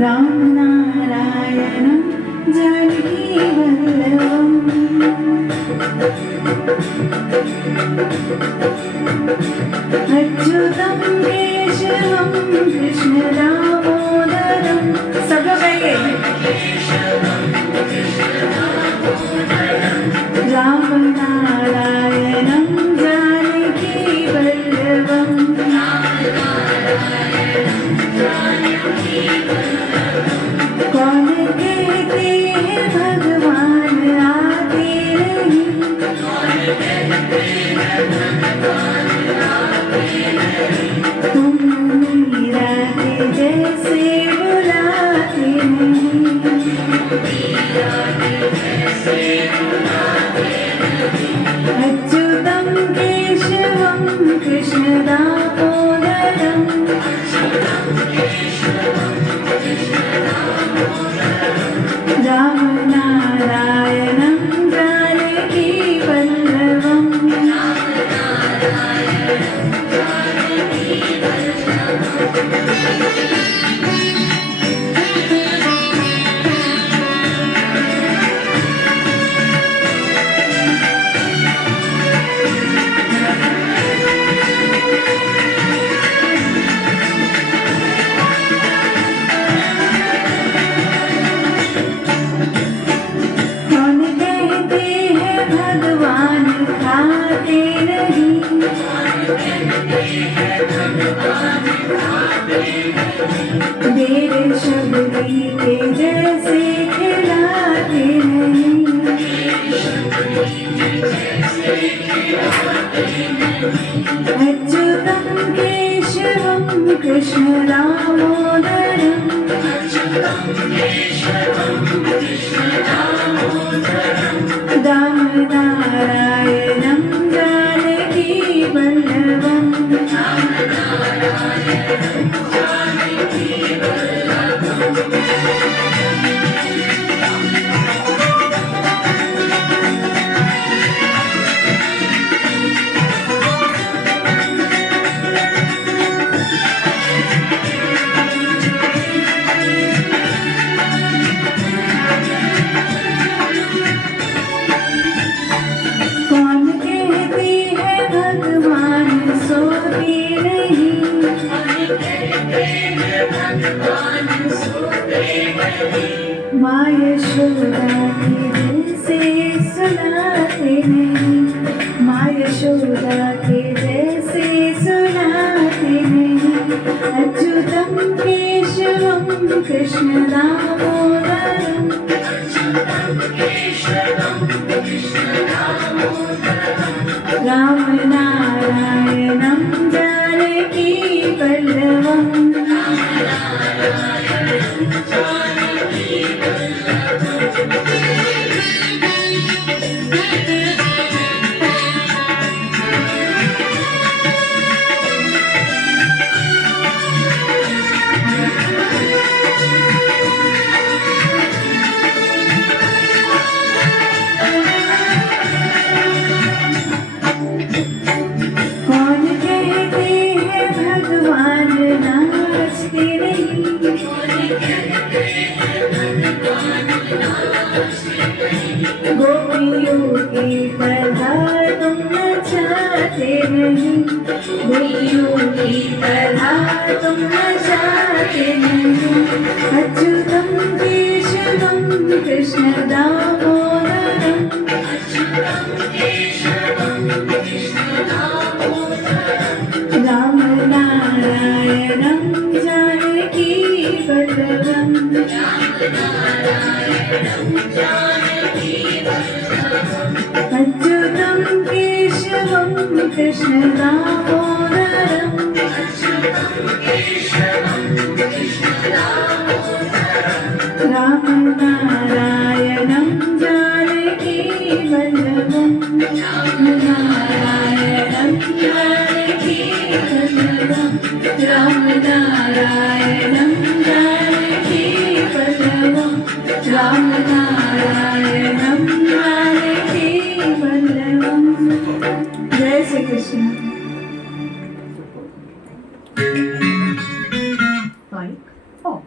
राम नारायणं जानकी वल्लभम् अच्युतं केशवं कृष्ण दामोदरं सब गाइए राम नारायणं जानकी वल्लभम् कौन कहते हैं भगवान आते नहीं तुम मीरा के जैसे बुलाते नहीं अच्युतं केशवं कृष्ण दामोदरम् राम नारायणं जानकी वल्लभम् कौन कहते हैं भगवान खाते नहीं देर शबरी के जैसे खिलाते नहीं अच्युतं केशवं कृष्ण दामोदरम् राम नारायणं जानकी वल्लभम् कौन कहते हैं भगवान सोते नहीं माँ यशोदा के दिल से सुनाते नहीं माँ यशोदा के जैसे सुनाते नहीं अच्युतं केशवं कृष्ण दामोदरम् राम नारायणं जानकी वल्लभम् कौन कहते हैं भगवान नाचते नहीं गोपियों की तरह तुम नचाते नहीं गोपियों की तरह तुम नचाते नहीं अच्युतं केशवं कृष्ण दामोदरम् राम नारायणं जानकी वल्लभम् अच्युतं केशवं कृष्ण दामोदरम् राम नारायणं जानकी वल्लभम् नारायणं जानकी वल्लभम् राम नारायणं जानकी वल्लभम् राम नारायणं जानकी वल्लभम्। जय श्री कृष्ण। Mic off.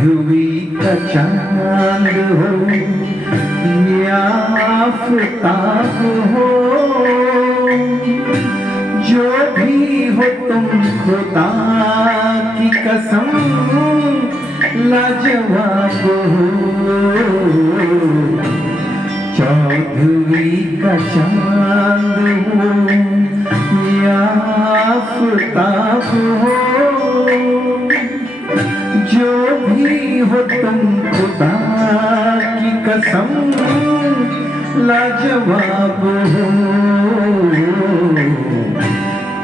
चौदहवीं का चांद हो या आफताब हो, जो भी हो तुम खुदा की कसम लाजवाब हो। चौदहवीं का चांद हो या आफताब हो, जो भी हो तुम खुदा की कसम लाजवाब हो।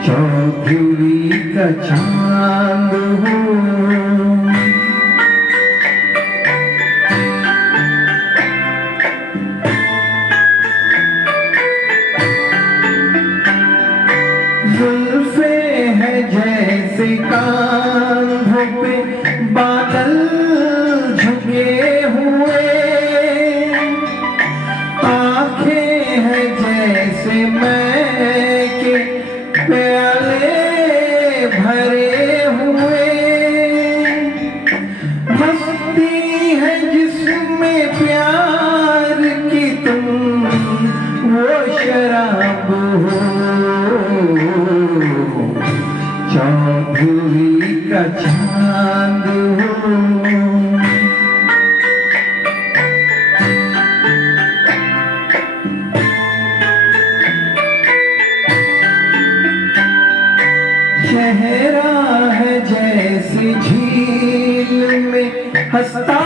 चौदहवीं का चांद हो। जुल्फे है जैसे कांधों पे बादल झुके हुए, आंखें हैं जैसे मैं के प्याले भरे हुए, मस्ती है जिसमें प्यार की तुम वो शराब हो। चौदहवीं का चांद हो। चेहरा है जैसे झील में हंसता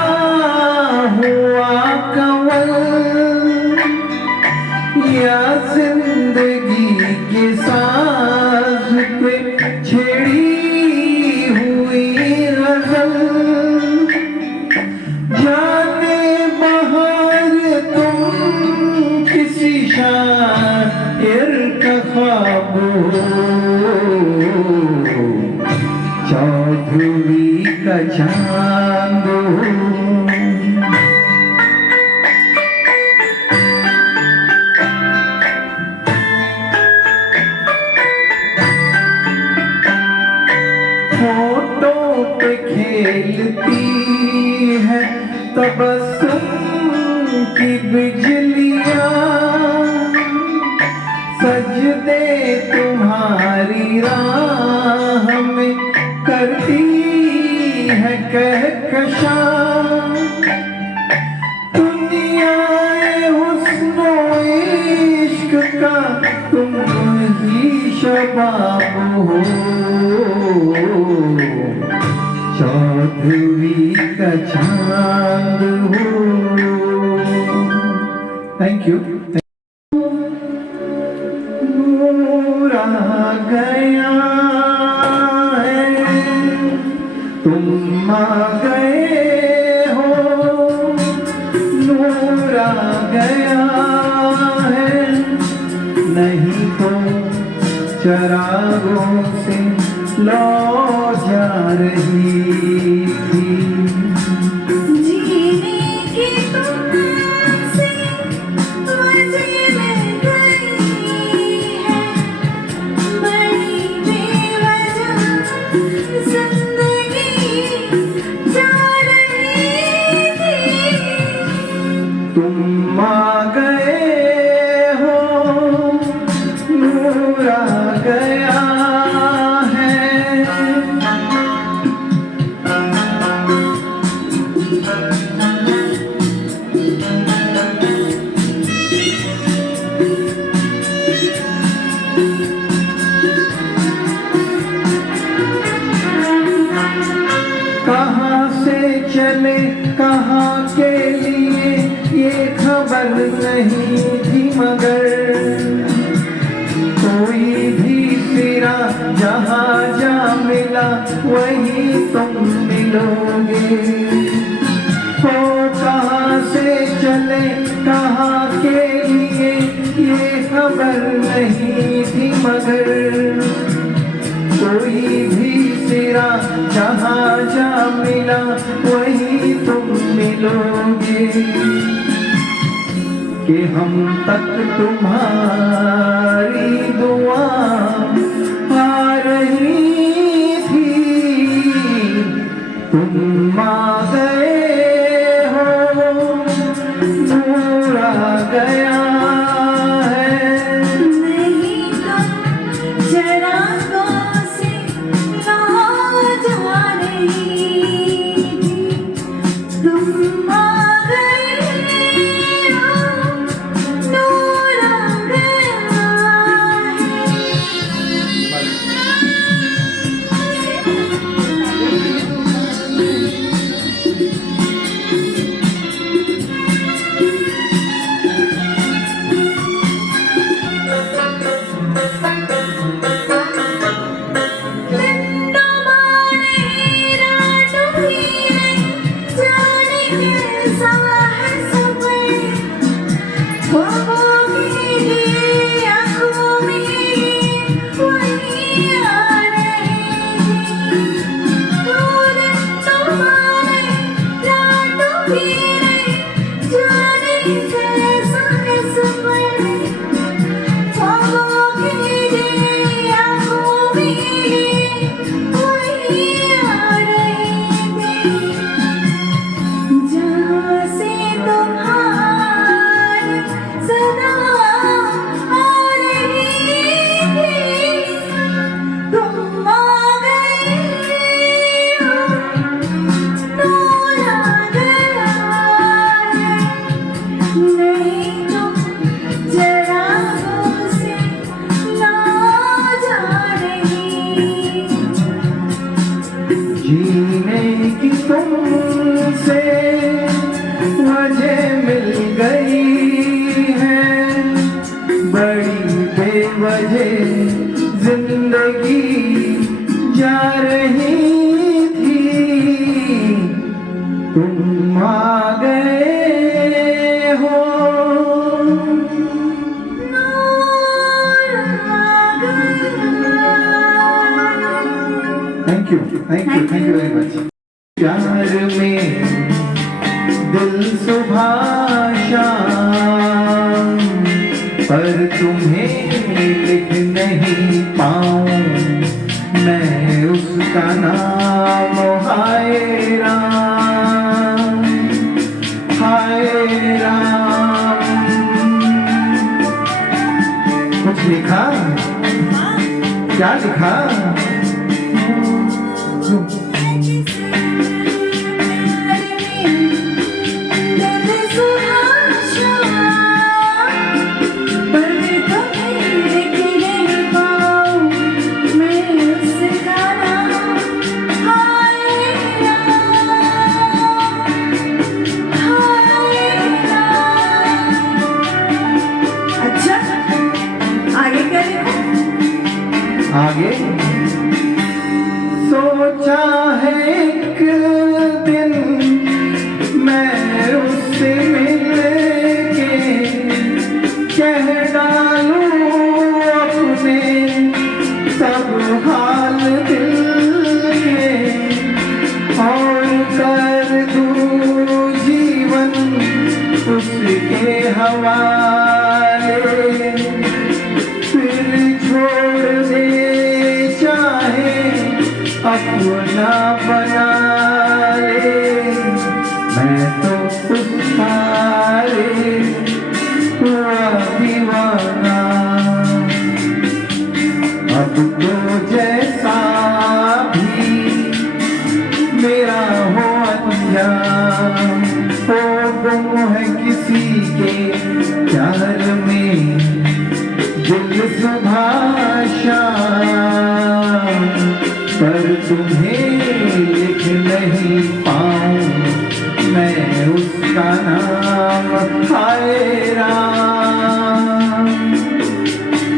हुआ कंवल, या जिंदगी के साज पे छेड़ी हुई गजल। जाने बहार तुम किसी शायर का ख्वाब हो। चौदहवीं का चांद हो। होठों पे खेलती है तबस्सुम की बिजलियां, सजदे तुम्हारी राह में करती है कहकशां। दुनियाए हुस्न इश्क का तुम ही शबाब हो। चौदहवीं का चांद हो। Thank you. नूर आ गया है, तुम आ गए हो। नूर आ गया है, नहीं तो चरागों से लौ जा रही थी। जीने की तुमसे मुझे मिल गई है, बड़ी बेवजह जिंदगी जा रही थी। तुम आ गए हो, नूर आ गया है। कहाँ से चले कहाँ के लिए ये खबर नहीं थी, मगर कोई भी सिरा जहाँ जा मिला वही तुम मिलोगे। हो कहाँ से चले कहाँ के लिए ये खबर नहीं थी, मगर कोई भी सिरा जहाँ जा मिला वही तुम मिलोगे। कि हम तक तुम्हारी दुआ आ रही थी, तुम आ गए जीने की तुमसे वजह मिल गई है, बड़ी बेवजह जिंदगी जा रही थी, तुम आ गए हो। Thank you very much. प्यार में दिल सुबह शाम, पर तुम्हें लिख नहीं पाऊं मैं उसका नाम। हाय राम, हाय राम। कुछ लिखा? क्या लिखा? आगे सोचा है एक दिन मैं उससे मिल के कह डालूं अपने सब हाल दिल के, और कर दूं जीवन उसके हवाले, फिर छोड़ दे चाहे अपना बना ले, मैं तो उसका हुआ दीवाना। अब तो जैसा भी मेरा हो अंजाम, हो गुम है किसी के प्यार में दिल सुबह शाम, पर तुम्हें लिख नहीं पाऊं मैं उसका नाम। हाय राम,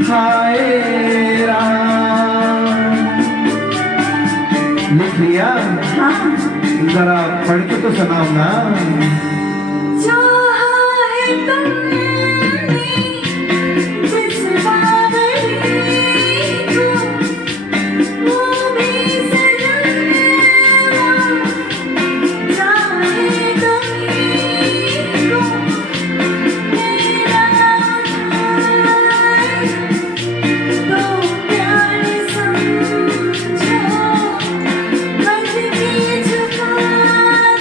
हाय राम। लिख लिया? हाँ। जरा पढ़ के तो सुनाओ ना। चाहा है तुमने जिस बावली को, वो भी सजनवा चाहे तुम्हीं को, मेरा उठाए तो प्यार समझो, कद भी झुका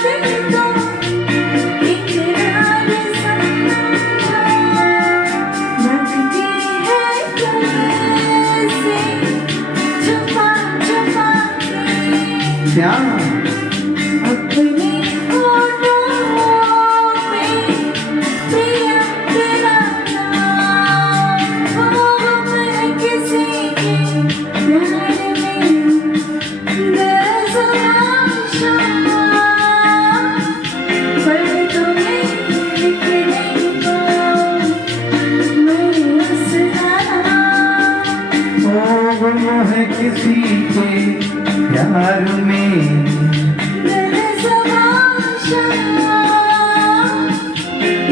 दे तो इकरार समझो, रखती है कैसे छुपा छुपा के क्या? अपने होठों पे पिया तेरा नाम, हो मैं किसी के प्यार में बेसुरा पर तुम्हें लिख नहीं पाऊं मैं उसका नाम। ओ गुम है किसी के प्यार में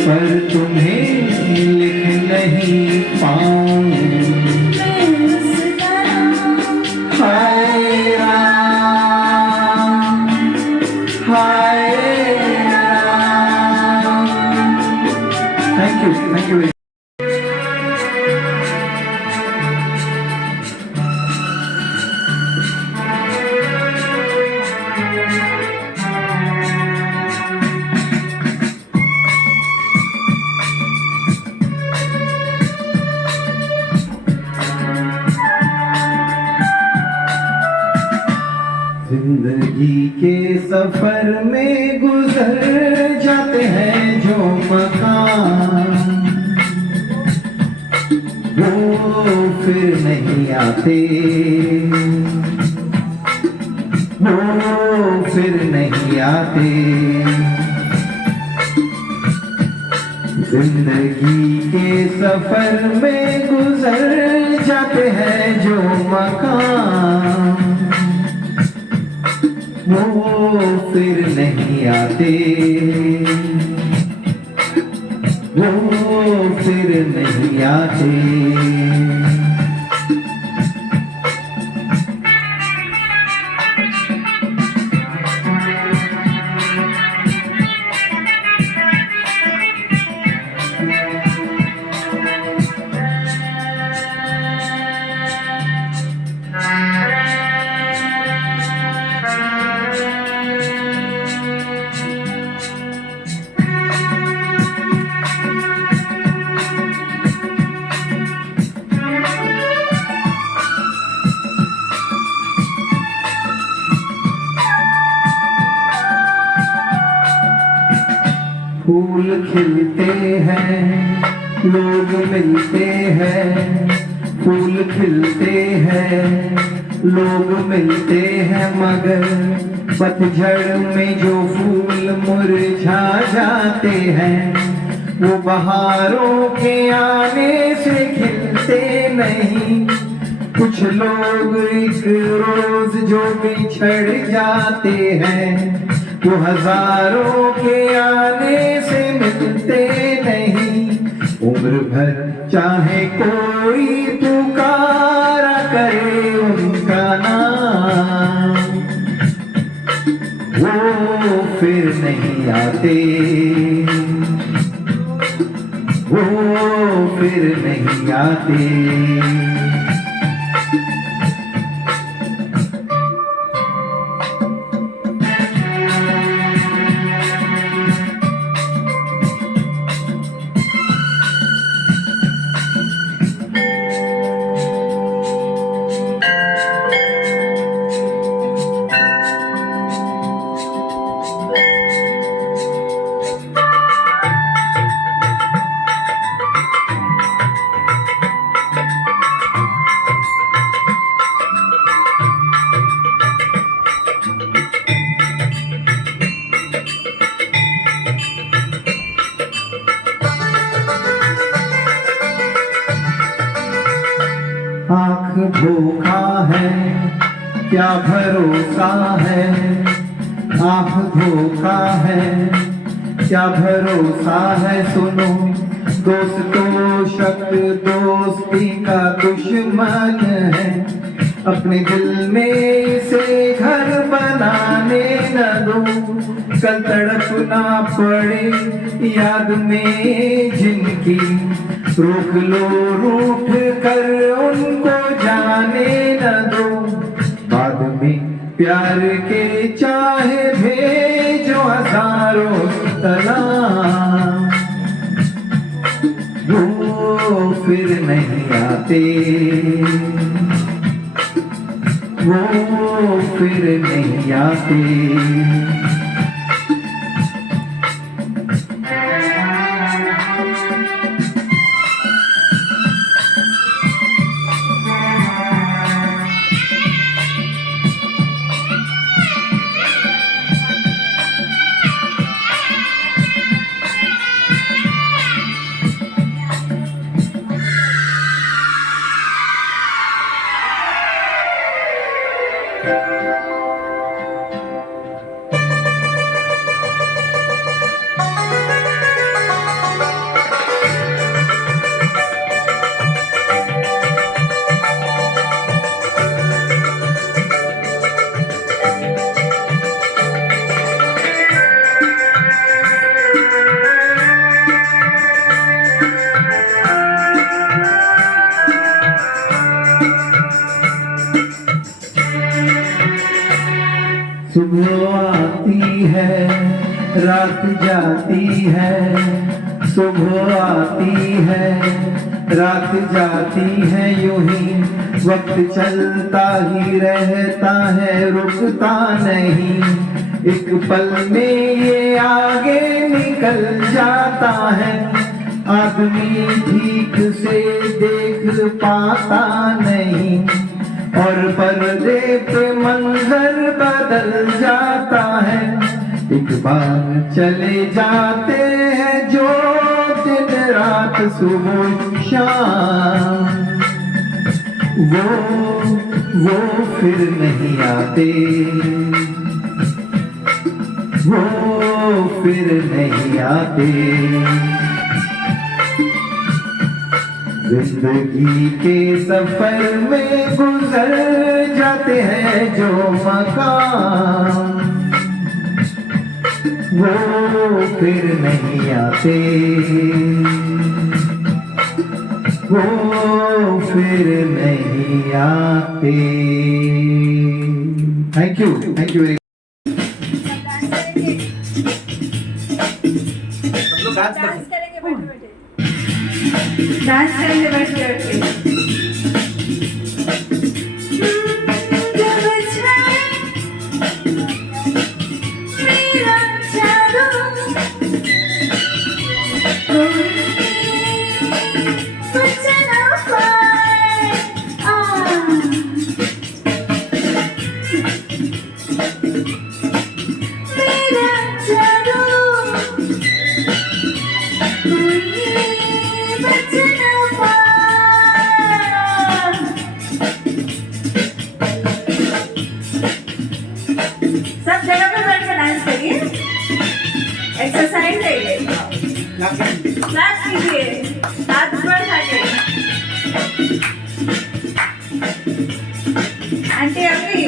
पर तुम्हें लिख नहीं पाऊं हाय राम, हाय राम। Thank you. जिंदगी के सफर में गुजर जाते हैं जो मकान, वो फिर नहीं आते। वो फिर नहीं आते। जिंदगी के सफर में गुजर जाते हैं जो मकाम, वो फिर नहीं आते, वो फिर नहीं आते। फूल खिलते हैं, लोग मिलते हैं, फूल खिलते हैं, लोग मिलते हैं, मगर पतझड़ में जो फूल मुरझा जाते हैं, वो बहारों के आने से खिलते नहीं। कुछ लोग एक रोज जो बिछड़ जाते हैं, वो हजारों के आने से मिलते नहीं। उम्र भर चाहे कोई पुकारा करे उनका नाम, वो फिर नहीं आते, वो फिर नहीं आते। आँख धोखा है, क्या भरोसा है, आँख धोखा है, क्या भरोसा है। सुनो दोस्तों, शक दोस्ती का दुश्मन है, अपने दिल में इसे घर बनाने न दो। कल तड़पना पड़े याद में जिनकी, रोक लो रूठ कर उनको जाने न दो। बाद में प्यार के चाहे भेजो हजारों सलाम, वो फिर नहीं आते, वो फिर नहीं आते। सुबह आती है, रात जाती है, सुबह आती है, रात जाती है, यूं ही वक्त चलता ही रहता है, रुकता नहीं। एक पल में ये आगे निकल जाता है, आदमी ठीक से देख पाता नहीं। और पर्दे पे मंजर बदल जाता है। एक बार चले जाते हैं जो दिन रात सुबह शाम, वो फिर नहीं आते, वो फिर नहीं आते। जिंदगी के सफर में गुजर जाते हैं जो मकाम, वो फिर नहीं आते, वो फिर नहीं आते। थैंक यू वेरी डांस करेंगे बैठे बैठे, डांस करेंगे बैठ बैठ के। जब छाए मेरा जादू, कोई कुछ ना पाए। मेरा जादू सब जगह पे बैठ के डांस करिए, एक्सरसाइज है ये। क्लास कीजिए, हाथ ऊपर उठाके। आंटी अभी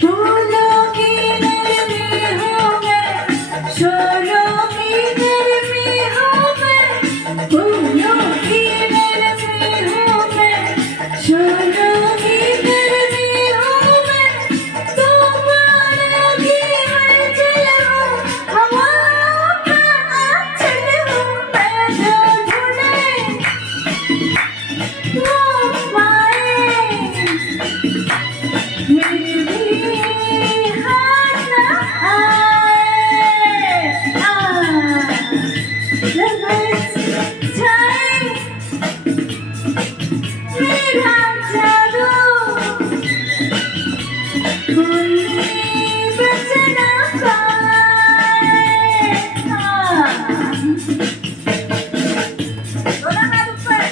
फूलों की नरमी हूँ मैं, शोलों की नरमी हूँ मैं, फूलों की नरमी हूँ मैं, शोलों की नरमी हूँ मैं, तूफानों की हलचल हूँ, हवाओं का आंचल हूँ मैं। जो ढूंढे वो पाए, फिर भी हाथ न आए। जब छाए मेरा जादू, कोई बच न पाए। दोनों हाथ ऊपर,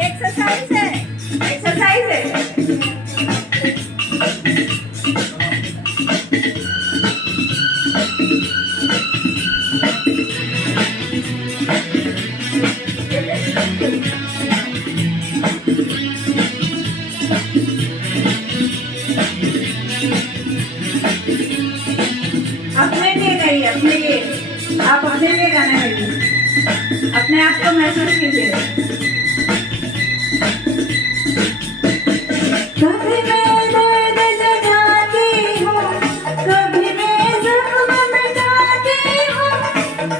एक्सरसाइज है, एक्सरसाइज है। अपने लिए गाइए, अपने लिए, आप अपने लिए गाना गाइए, अपने आप को महसूस कीजिए। कभी मैं दर्द जगाती हूँ, कभी मैं जख्म मिटाती हूँ,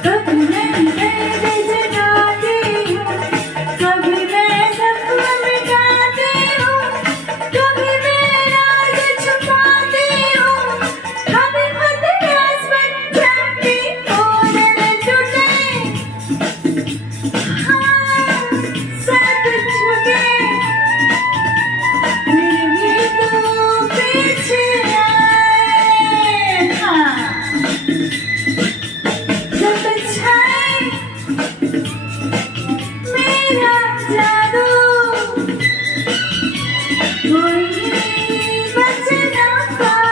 कभी मैं दर्द जगाती हूँ, कभी मैं जख्म मिटाती हूँ, कभी मैं राज छुपाती हूँ, कभी खुद राज बन जाती हूँ। दिल टूटे, हाँ सब छूटे, फिर भी तू पीछे आए। जब छाए मेरा जादू, कोई बच न पाए।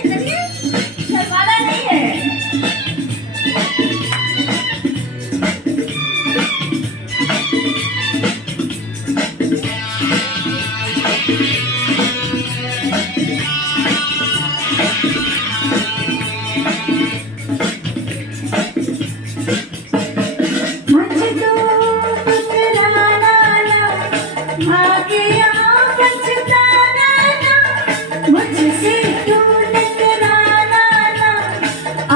चलिए, शर्माना नहीं है। मुझको ठुकराना ना, आगे यहाँ पछताना ना, मुझसे तू टकराना ना,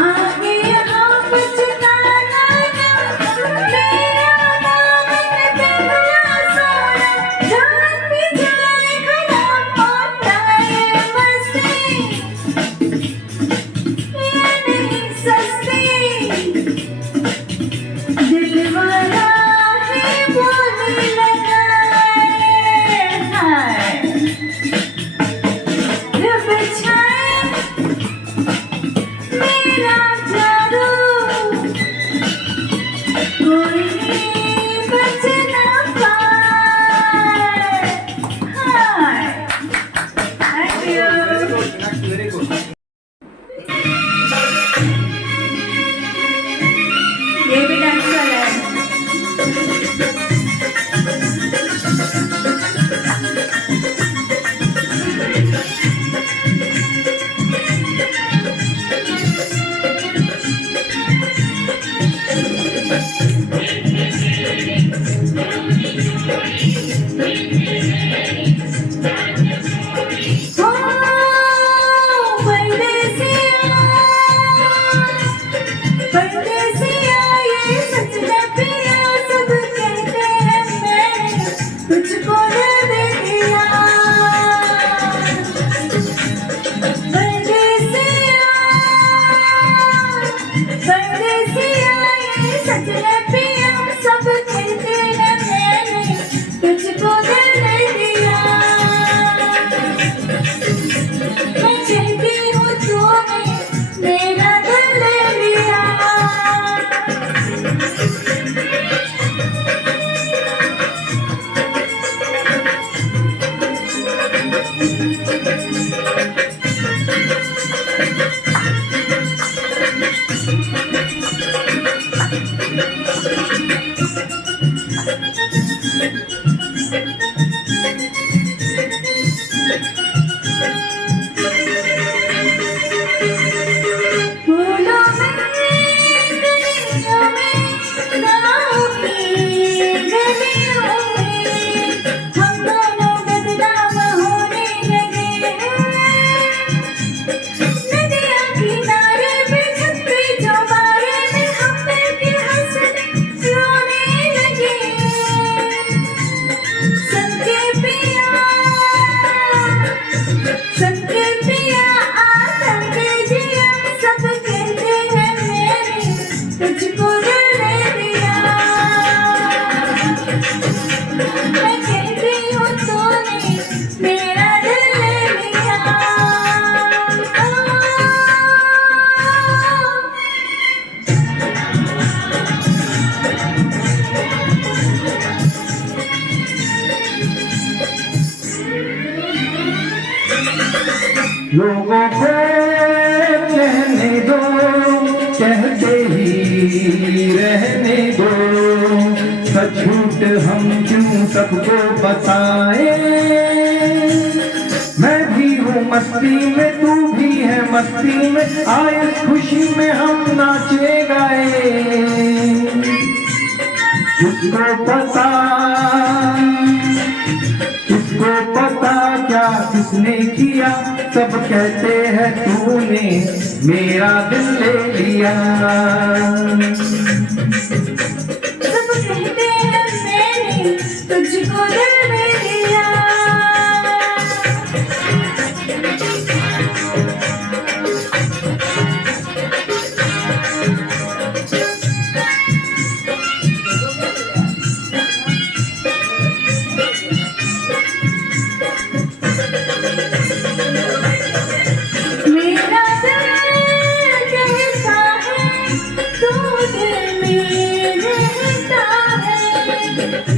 आगे यहाँ पछताना ओ परदेसिया, परदेसिया ये सच है पिया, सब कहते हैं मैंने तुझको दिल दे दिया। परदेसिया, परदेसिया ये सच है पिया, सब कहते हैं मैंने तुझको दिल दे दिया। मैं कहती हूँ तूने मेरा दिल ले लिया। फूलों में गलियों में गाँव की गलियों में हम दोनों बदनाम होने लगे हैं। नदियाँ किनारे पे छुपी चौबारे में हम मिलके हंसने रोने लगे। सबके पिया, सबके पिया आकर के जिया, सब कहते हैं मैंने तुझको दिल दे दिया। मैं कहती हूँ तूने मेरा दिल ले लिया। लोगों को कहने दो, कहते ही रहने दो, सच झूठ हम क्यों सबको बताए। मैं भी हूँ मस्ती में, तू भी है मस्ती में, आए इस खुशी में हम नाचे गाए। किसको पता, किसको पता क्या किसने किया, सब कहते हैं तूने मेरा दिल ले लिया। सब कहते हैं मैंने तुझको दिल दे दिया। मेरा दिल कहता है तू दिल में रहता है,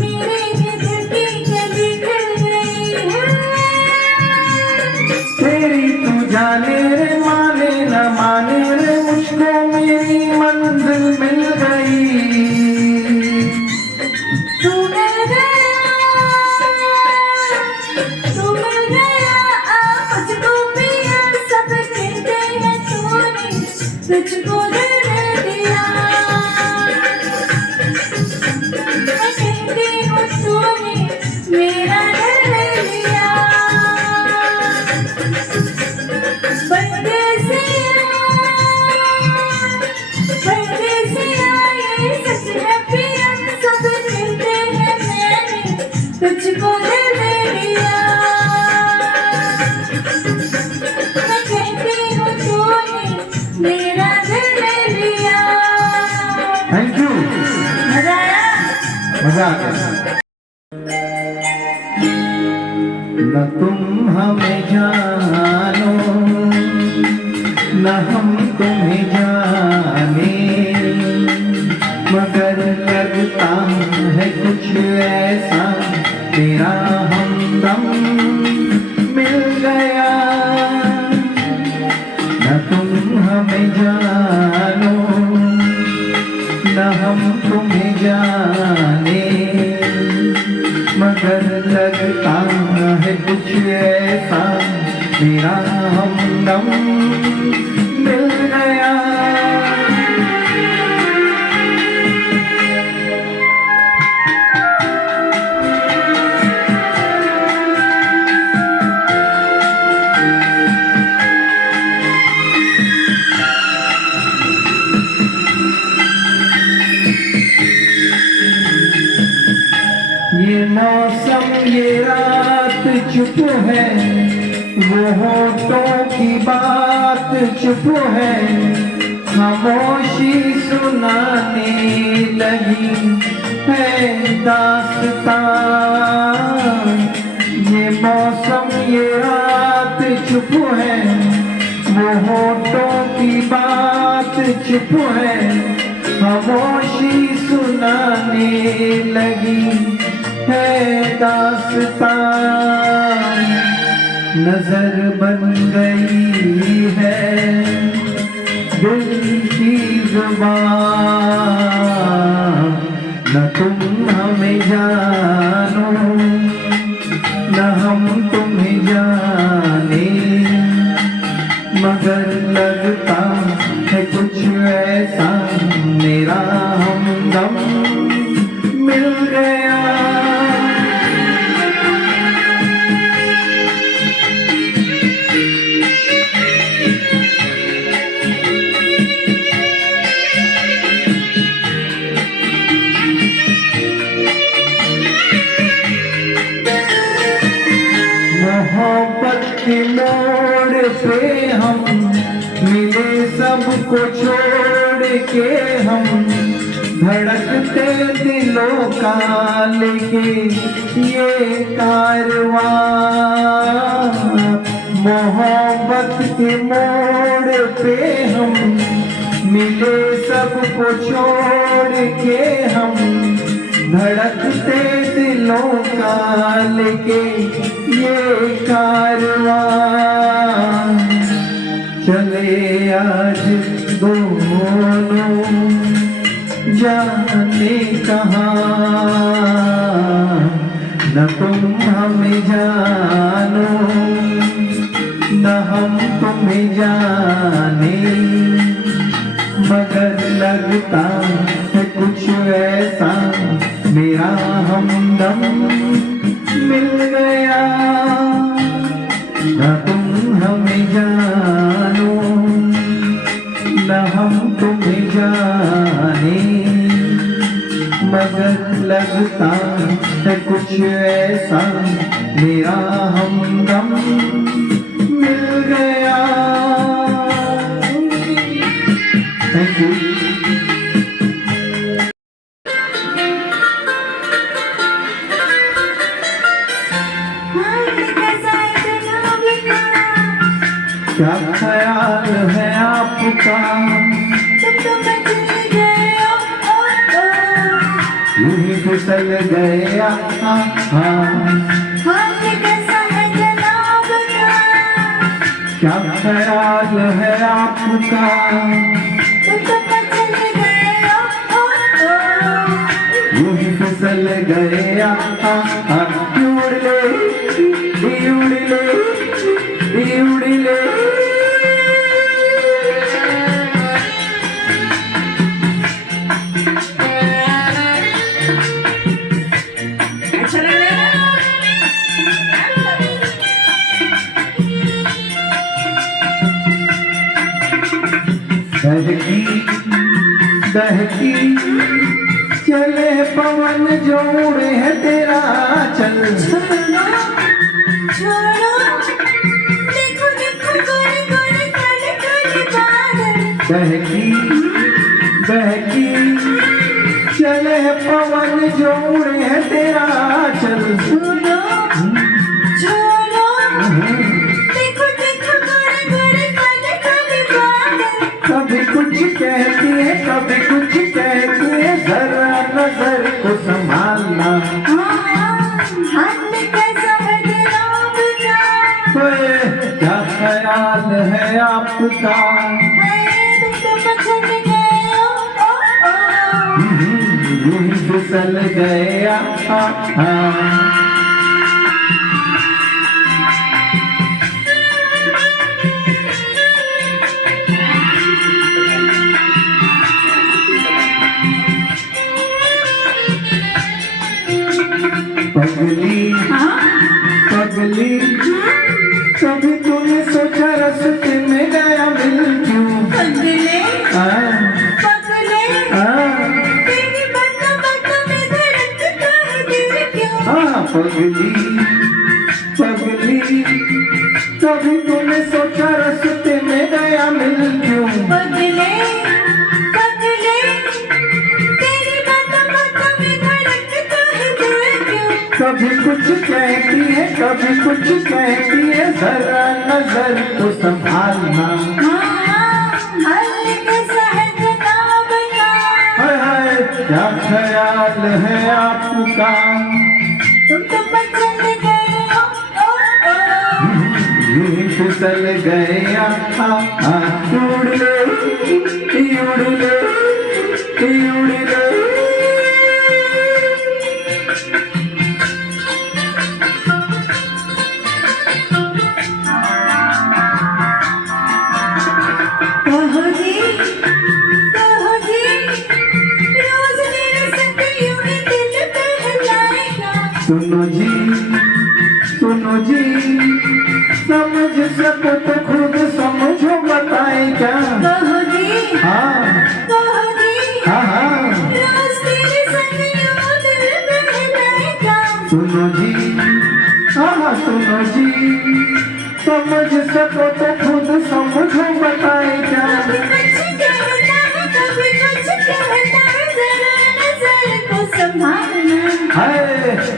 मेरे दिल की गली खुल गई है। तेरी तू जाने रे, माने न माने रे, मुझको मेरी मंजिल मिल गई। तू मिल गया, तू मिल गया मुझको पिया, सब कहते हैं तूने तुझको दिल दे दिया। मैं कहती हूँ तूने मेरा दिल ले लिया। परदेसिया, परदेसिया ये सच है पिया, सब कहते हैं मैंने तुझको दिल दे दिया। मैं कहती हूँ तूने मेरा दिल ले लिया। थैंक यू, मजा आया? मजा आ गया। न तुम हमें जानो, न हम तुम्हें जाने, मगर लगता है कुछ ऐसा तेरा हमदम मिल गया। न तुम हमें जानो, न हम तुम्हें जाने, मगर लगता है कुछ ऐसा मेरा हमदम मिल गया। मौसम ये रात चुप है, वो होठों की बात चुप है, खामोशी सुनाने लगी है दास्तां। ये मौसम ये रात चुप है, वो होठों की बात चुप है, खामोशी सुनाने लगी है दास्तां। नजर बन गई है दिल की जुबान, न तुम हमें जानो न हम तुम्हें जाने, मगर लगता है कुछ ऐसा मेरा हमदम मिल गया। मोहब्बत के मोड़ पे हम मिले, सबको छोड़ के हम धड़कते दिलों का लेके ये कारवां। मोहब्बत के मोड़ पे हम मिले, सबको छोड़ के हम धड़कते दिलों का लेके ये कारवां। चले आज दोनों जाने कहाँ, न तुम हमें जानो न हम तुम्हें जाने, मगर लगता है कुछ ऐसा मेरा हमदम मिल गया। न तुम हमें जानो न हम तुम्हें जाने, मगर लगता है कुछ ऐसा मेरा हमदम मिल गया। Thank you. क्या ख्याल है आपका, यूं ही फिसल गया। क्या ख्याल है आपका, यूं ही फिसल गया। उड़ ले उड़ ले उड़ ले। अच्छा लग रहा है बहकी बहकी चले पवन जोड़े है तेरा चल। छोड़ो छोड़ो, देखो देखो गोरे गोरे काले काले बादल। बहकी बहकी चले पवन जोड़े है तेरा चल। छोड़ो छोड़ो, देखो देखो गोरे गोरे काले काले बादल। कभी कुछ कहती है कभी कुछ कहती है, जरा नजर को संभालना। हाथ में कैसा है जनाब का, क्या ख्याल है आपका, तुम तो पसंद गए हो। यूं ही फिसल गया। पगली पगली कभी तूने सोचा रास्ते में गया मिल क्यों। पगले पगले, तेरी बातों बातों में धड़कता है दिल क्यों। पगली पगली पगली कभी तूने सोचा रास्ते में गया मिल क्यों पगले पगले तेरी बातों में धड़कता है दिल क्यों कभी कुछ कहती है कभी कुछ कहती है जरा नजर को संभालना हाय हाय क्या ख्याल है आपका तुम तो पसंद गए ये फिसल गया उड़ ले उड़ ले उड़ ले कहो जी रोज मेरे संग यूं ही दिल बहलाएगा सुनो जी समझ सको तो खुद समझो बताए क्या कहो जी हाँ हाँ रोज मेरे संग यूं दिल बहलाएगा सुनो जी हाँ सुनो जी समझ सको तो खुद समझो बताए क्या कभी कुछ कहता है जरा नजर को संभालना है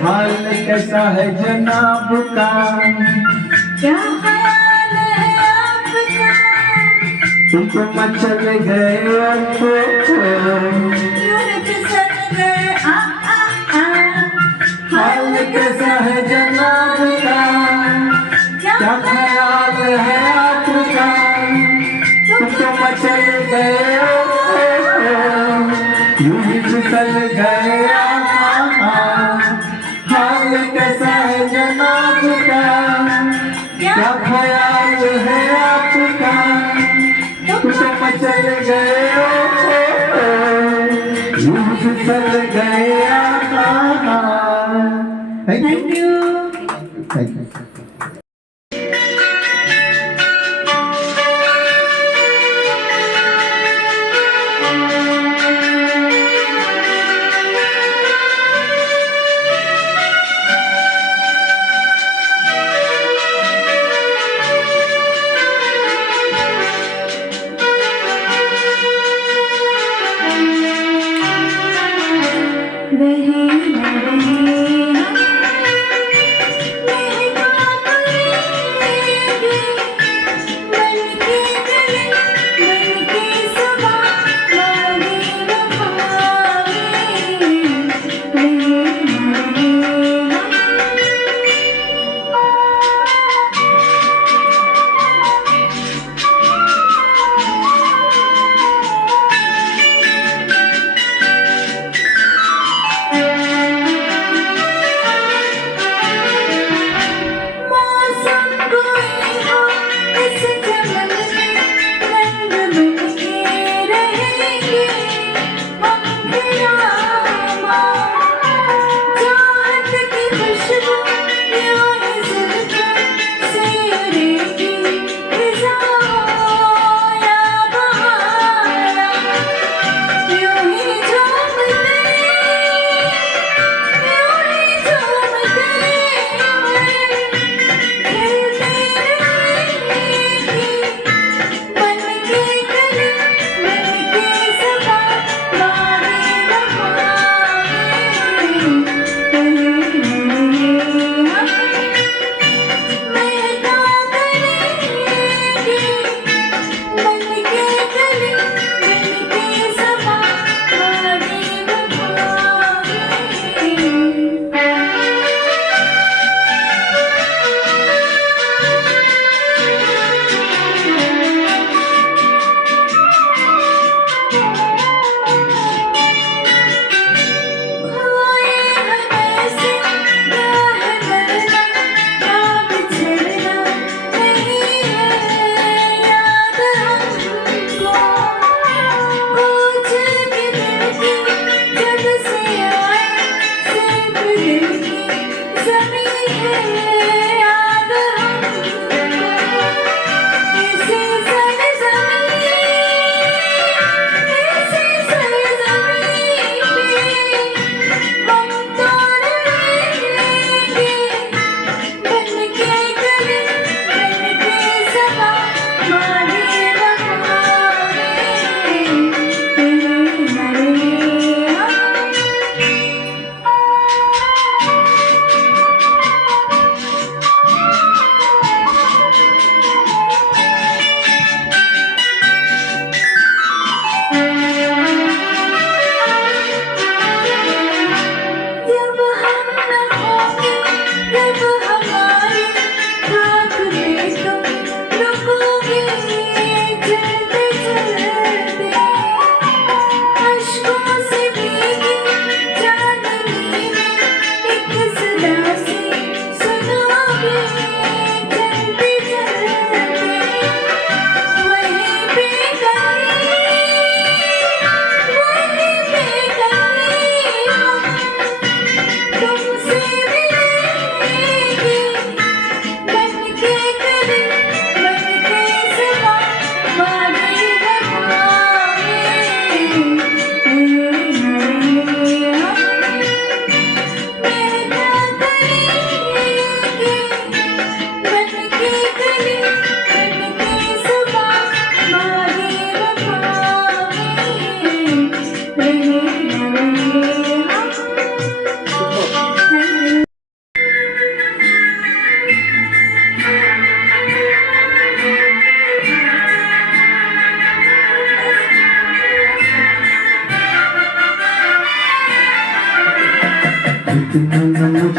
हाल कैसा है जनाब का क्या ख्याल है आपका तुम तो मचल गए यूं फिसल गए हाल कैसा है जनाब का क्या ख्याल है आपका तुम तो मचल गए यूं ही फिसल गए हाल कैसा है जनाब का क्या ख्याल है आपका तुम तो मचल गए यूं ही फिसल गए थैंक यू थैंक यू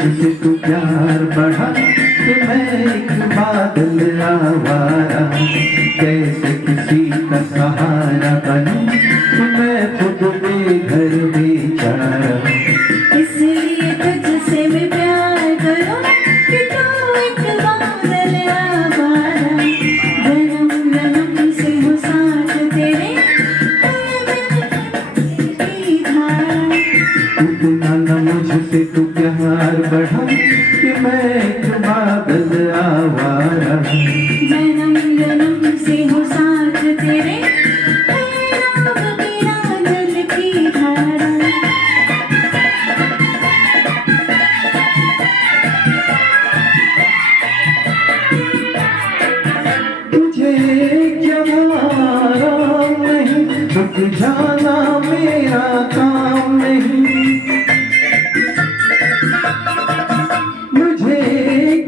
मुझसे तू प्यार बढ़ा कि मैं एक बादल आवारा, कैसे किसी का सहारा बनूं कि मैं खुद बेघर बेचारा। इसलिए तुझसे मैं प्यार करूं कि तू एक बादल आवारा, जन्म जन्म से हो साथ तेरे है मेरी धारा। इतना न मुझसे तू प्यार बढ़ा कि मैं एक बादल आवारा, जन्म जन्म से हो साथ तेरे है नाम मेरा जल की धारा। तुझे क्या आराम नहीं, रुक जाना मेरा काम नहीं। मुझे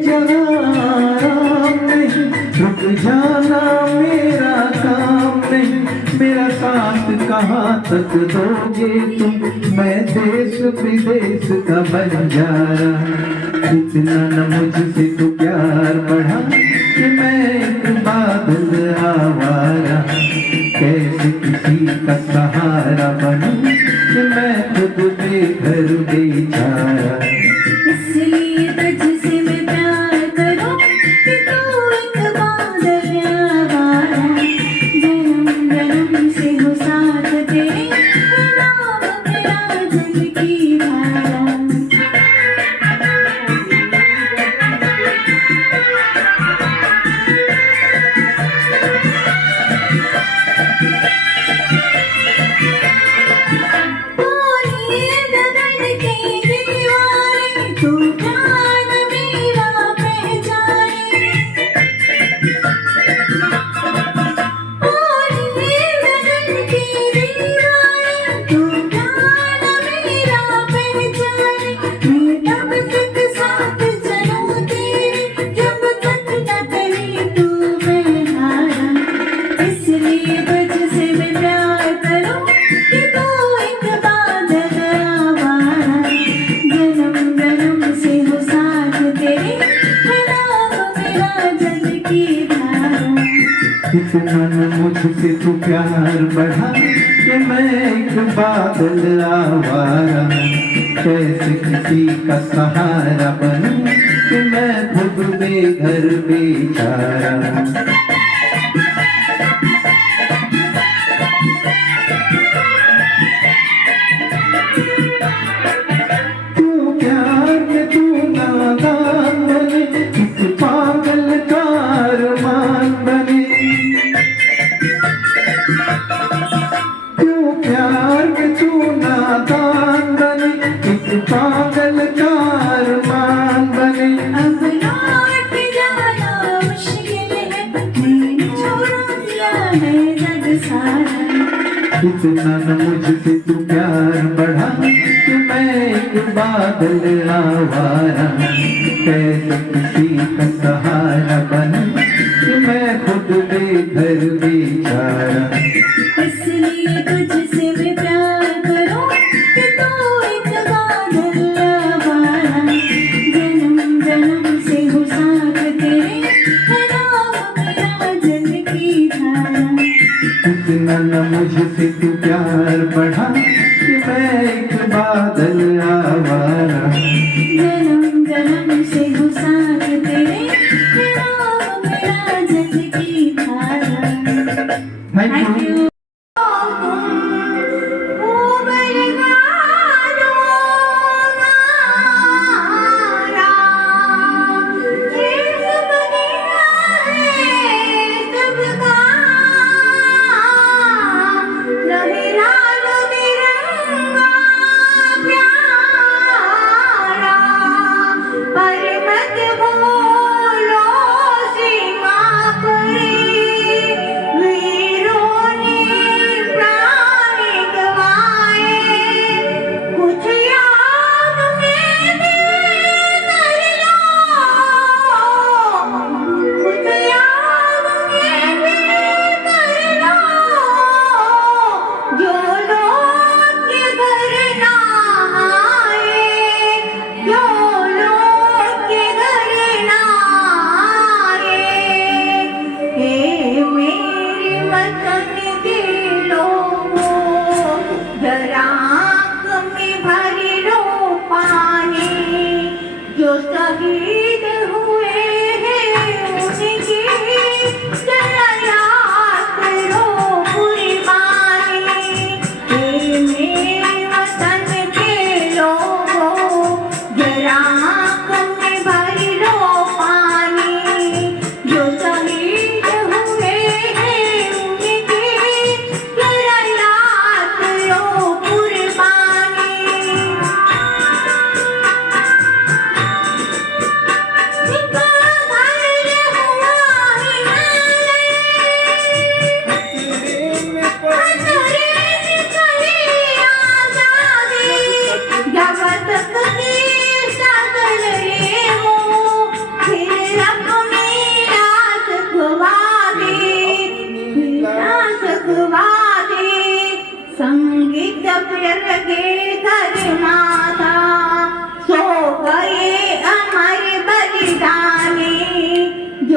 क्या आराम नहीं, रुक जाना मेरा काम नहीं। मेरा साथ कहाँ तक दोगे तुम, मैं देश विदेश का बंजारा। इतना न मुझसे तू प्यार बढ़ा कि मैं एक बादल आवारा, कैसे किसी का सहारा बनूं कि मैं खुद बेघर बेचारा। इसलिए तुझसे मैं प्यार करूं कि तू एक बादल आवारा, जन्म जन्म से हो साथ तेरे है नाम मेरा जल की धारा। बोले गगन के दीवाने तू जान मेरा पहचाने। बोले गगन के दीवाने तू जान मेरा पहचाने। मैं तब तक साथ चलूं तेरे जब तक न कहे तू मैं हारा। इसलिए तुझसे मैं प्यार करूं कि तू एक बादल आवारा, जन्म जन्म से हो साथ तेरे है नाम मेरा जल की धारा। इतना न मुझसे तू प्यार बढ़ा कि मैं एक बादल आवारा, कैसे किसी का सहारा बनूं कि मैं खुद बेघर बेचारा। तू प्यार में तू नादान बने, इस पागल का अरमान बने। तू प्यार में तू नादान बने, इस पागल का अरमान बने। अब लौट जाना मुश्किल है, मैंने छोड़ दिया है जग सारा। इतना न मुझसे तू प्यार बढ़ा कि मैं एक बादल आवारा, कैसे किसी का सहारा बनूं कि मैं खुद बेघर बेचारा। इसलिए तुझसे मैं प्यार करूं कि तू एक बादल आवारा, जन्म जन्म से हो साथ तेरे है नाम मेरा जल की धारा। इतना न मुझसे तू प्यार बढ़ा कि मैं एक बादल आवारा, जन्म जन्म से हो साथ तेरे है नाम मेरा जल की धारा। Thank you. वीरों ने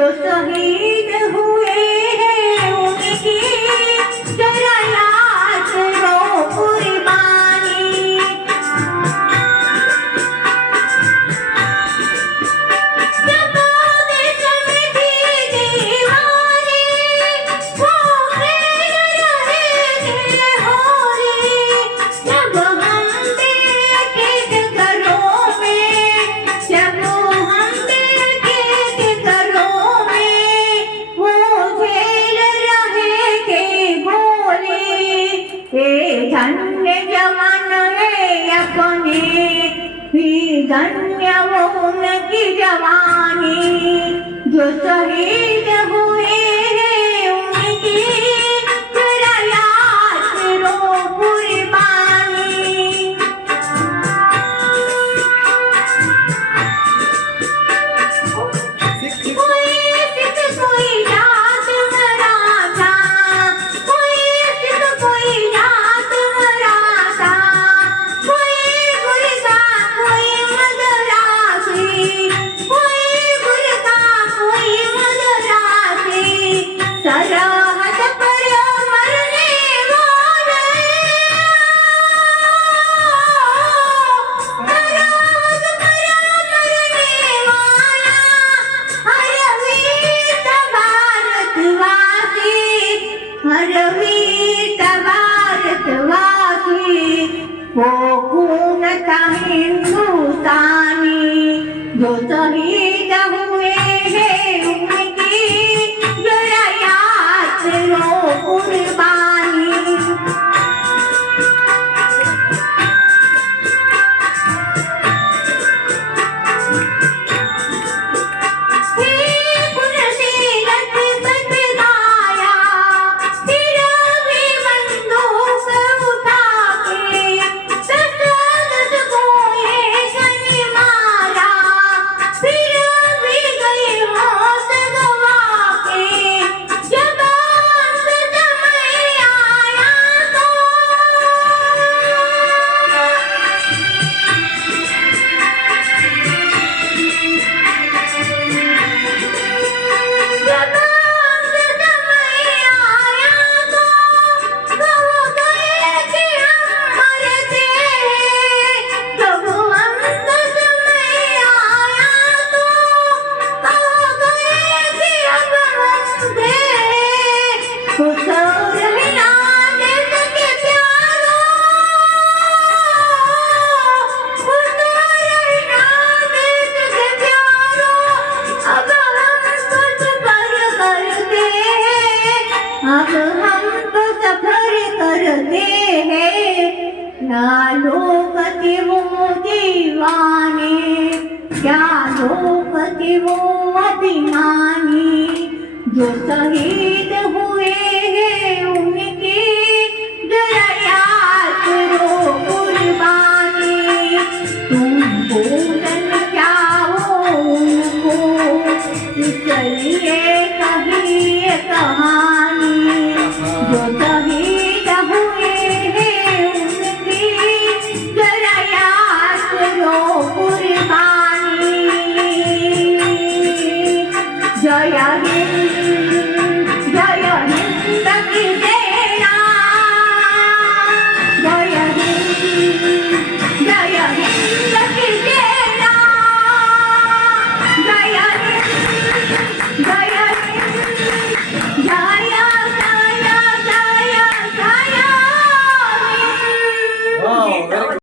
जो शहीद हुए हैं उनकी जरा याद करो कुर्बानी। जब देश में थी दीवारी वो खेल रहे थे होली। जब हम देखे थे घरों में, जब हम देखे थे घरों में, वो खेल रहे थे गोली। ये धन्य जवान है अपने, ही धन्य वो उनकी जवानी। जो शहीद हुए हैं उनकी जरा याद करो कुर्बानी। कोई सिख कोई जात मराठा, कोई सिख कोई जात मराठा, कोई गुरगा कोई मदरासी, कोई गुरगा कोई मदरासी। सरहद पर मरने वाले, सरहद पर मरने वाला हर वीर भारतवासी, हर वीर भारतवासी। वो खून था हिंदुस्तानी। जो शहीद हुए हैं उनकी जरा याद करो कुर्बानी। पुनसीरत बतलाया फिर भी बंदूक उठा के, दस गोले गन मारा फिर भी गए होश गवा के। जब अंत समय आया तो जब अंत समय आया तो कह गए कि हम मरते हैं। जब अंत समय आया तो कह गए कि अब हम दे। खुश रहना देश के प्यारों, खुश रहना देश के प्यारों। अब हम तो सफर करते हैं, अब हम तो सफर करते हैं। क्या लोग थे वो दीवाने, क्या लोग थे वो अभिमानी। जो शहीद हुए हैं उनकी जरा याद करो कुर्बानी। तुम भूल न जाओ उनको, इसलिए कही ये कहानी। जो शहीद हुए हैं उनकी जरा याद करो कुर्बानी। जय हिंद, जय हिंद की सेना, जय हिंद, जय हिंद की सेना, जय